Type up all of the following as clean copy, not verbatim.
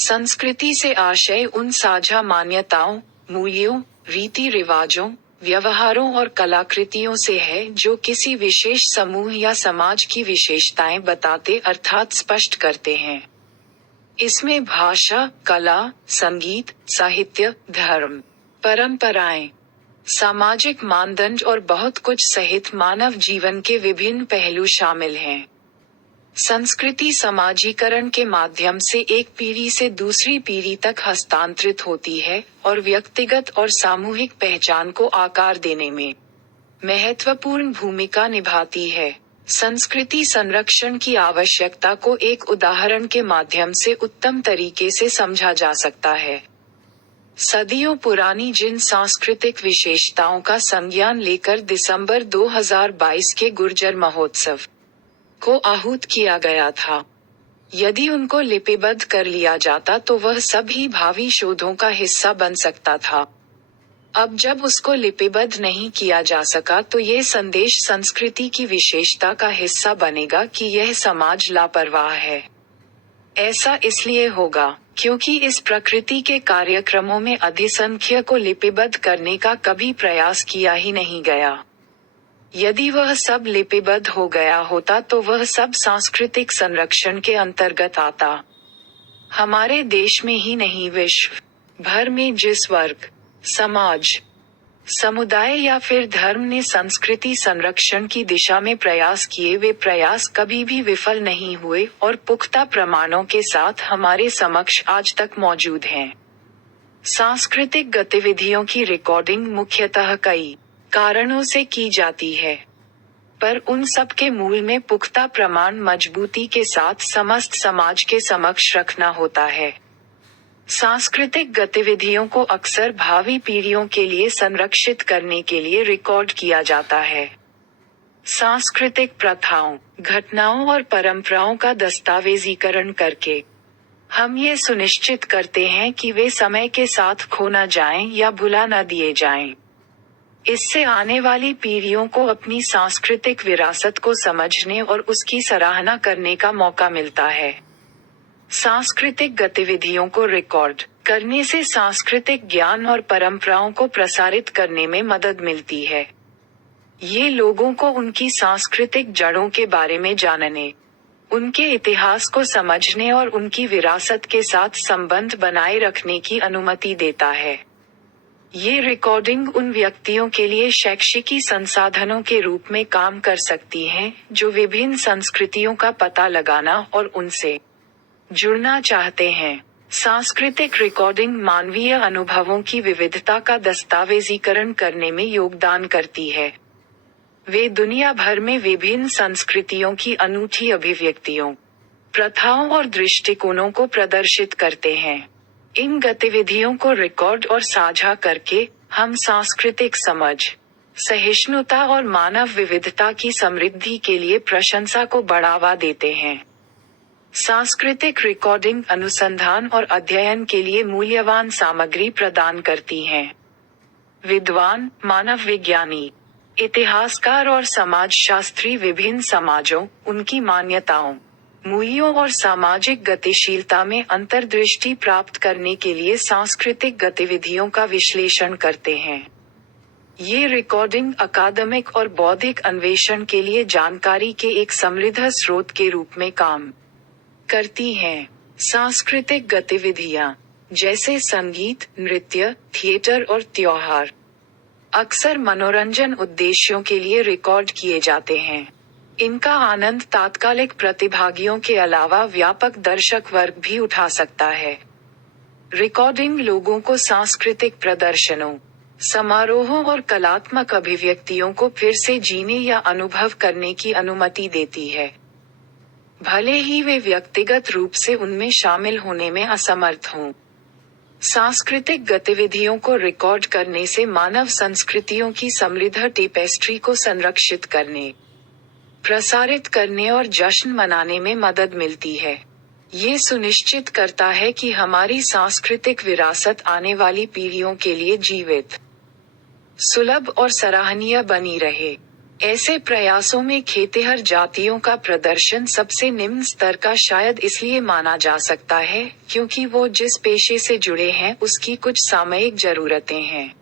संस्कृति से आशय उन साझा मान्यताओं, मूल्यों, रीति रिवाजों, व्यवहारों और कलाकृतियों से है जो किसी विशेष समूह या समाज की विशेषताएं बताते अर्थात स्पष्ट करते हैं। इसमें भाषा, कला, संगीत, साहित्य, धर्म, परंपराएं, सामाजिक मानदंड और बहुत कुछ सहित मानव जीवन के विभिन्न पहलू शामिल हैं। संस्कृति समाजीकरण के माध्यम से एक पीढ़ी से दूसरी पीढ़ी तक हस्तांतरित होती है और व्यक्तिगत और सामूहिक पहचान को आकार देने में महत्वपूर्ण भूमिका निभाती है। संस्कृति संरक्षण की आवश्यकता को एक उदाहरण के माध्यम से उत्तम तरीके से समझा जा सकता है। सदियों पुरानी जिन सांस्कृतिक विशेषताओं का संज्ञान लेकर दिसंबर 2022 के गुर्जर महोत्सव को आहूत किया गया था, यदि उनको लिपिबद्ध कर लिया जाता तो वह सभी भावी शोधों का हिस्सा बन सकता था। अब जब उसको लिपिबद्ध नहीं किया जा सका तो ये संदेश संस्कृति की विशेषता का हिस्सा बनेगा कि यह समाज लापरवाह है। ऐसा इसलिए होगा क्योंकि इस प्रकृति के कार्यक्रमों में अधिसंख्य को लिपिबद्ध करने का कभी प्रयास किया ही नहीं गया। यदि वह सब लिपिबद्ध हो गया होता तो वह सब सांस्कृतिक संरक्षण के अंतर्गत आता। हमारे देश में ही नहीं विश्व भर में जिस वर्ग, समाज, समुदाय या फिर धर्म ने संस्कृति संरक्षण की दिशा में प्रयास किए, वे प्रयास कभी भी विफल नहीं हुए और पुख्ता प्रमाणों के साथ हमारे समक्ष आज तक मौजूद हैं। सांस्कृतिक गतिविधियों की रिकॉर्डिंग मुख्यतः कई कारणों से की जाती है, पर उन सब के मूल में पुख्ता प्रमाण मजबूती के साथ समस्त समाज के समक्ष रखना होता है। सांस्कृतिक गतिविधियों को अक्सर भावी पीढ़ियों के लिए संरक्षित करने के लिए रिकॉर्ड किया जाता है। सांस्कृतिक प्रथाओं, घटनाओं और परंपराओं का दस्तावेजीकरण करके हम ये सुनिश्चित करते हैं कि वे समय के साथ खो न जाएं या भुला न दिए जाएं। इससे आने वाली पीढ़ियों को अपनी सांस्कृतिक विरासत को समझने और उसकी सराहना करने का मौका मिलता है। सांस्कृतिक गतिविधियों को रिकॉर्ड करने से सांस्कृतिक ज्ञान और परंपराओं को प्रसारित करने में मदद मिलती है। ये लोगों को उनकी सांस्कृतिक जड़ों के बारे में जानने, उनके इतिहास को समझने और उनकी विरासत के साथ संबंध बनाए रखने की अनुमति देता है। ये रिकॉर्डिंग उन व्यक्तियों के लिए शैक्षिकी संसाधनों के रूप में काम कर सकती हैं जो विभिन्न संस्कृतियों का पता लगाना और उनसे जुड़ना चाहते हैं। सांस्कृतिक रिकॉर्डिंग मानवीय अनुभवों की विविधता का दस्तावेजीकरण करने में योगदान करती है। वे दुनिया भर में विभिन्न संस्कृतियों की अनूठी अभिव्यक्तियों, प्रथाओं और दृष्टिकोणों को प्रदर्शित करते हैं। इन गतिविधियों को रिकॉर्ड और साझा करके हम सांस्कृतिक समझ, सहिष्णुता और मानव विविधता की समृद्धि के लिए प्रशंसा को बढ़ावा देते हैं। सांस्कृतिक रिकॉर्डिंग अनुसंधान और अध्ययन के लिए मूल्यवान सामग्री प्रदान करती हैं। विद्वान, मानव विज्ञानी, इतिहासकार और समाजशास्त्री विभिन्न समाजों, उनकी मान्यताओं, मूल्यों और सामाजिक गतिशीलता में अंतर्दृष्टि प्राप्त करने के लिए सांस्कृतिक गतिविधियों का विश्लेषण करते हैं। ये रिकॉर्डिंग अकादमिक और बौद्धिक अन्वेषण के लिए जानकारी के एक समृद्ध स्रोत के रूप में काम करती हैं। सांस्कृतिक गतिविधियां जैसे संगीत, नृत्य, थिएटर और त्योहार अक्सर मनोरंजन उद्देश्यों के लिए रिकॉर्ड किए जाते हैं। इनका आनंद तात्कालिक प्रतिभागियों के अलावा व्यापक दर्शक वर्ग भी उठा सकता है। रिकॉर्डिंग लोगों को सांस्कृतिक प्रदर्शनों, समारोहों और कलात्मक अभिव्यक्तियों को फिर से जीने या अनुभव करने की अनुमति देती है, भले ही वे व्यक्तिगत रूप से उनमें शामिल होने में असमर्थ हों। सांस्कृतिक गतिविधियों को रिकॉर्ड करने से मानव संस्कृतियों की समृद्ध टेपेस्ट्री को संरक्षित करने, प्रसारित करने और जश्न मनाने में मदद मिलती है। ये सुनिश्चित करता है कि हमारी सांस्कृतिक विरासत आने वाली पीढ़ियों के लिए जीवित, सुलभ और सराहनीय बनी रहे। ऐसे प्रयासों में खेतिहर जातियों का प्रदर्शन सबसे निम्न स्तर का शायद इसलिए माना जा सकता है क्योंकि वो जिस पेशे से जुड़े हैं उसकी कुछ सामयिक जरूरतें हैं।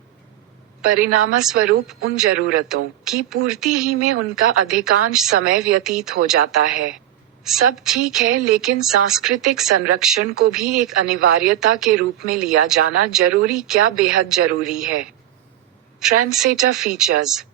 परिणामस्वरूप उन जरूरतों की पूर्ति ही में उनका अधिकांश समय व्यतीत हो जाता है। सब ठीक है, लेकिन सांस्कृतिक संरक्षण को भी एक अनिवार्यता के रूप में लिया जाना जरूरी, क्या बेहद जरूरी है। Trendsetter features.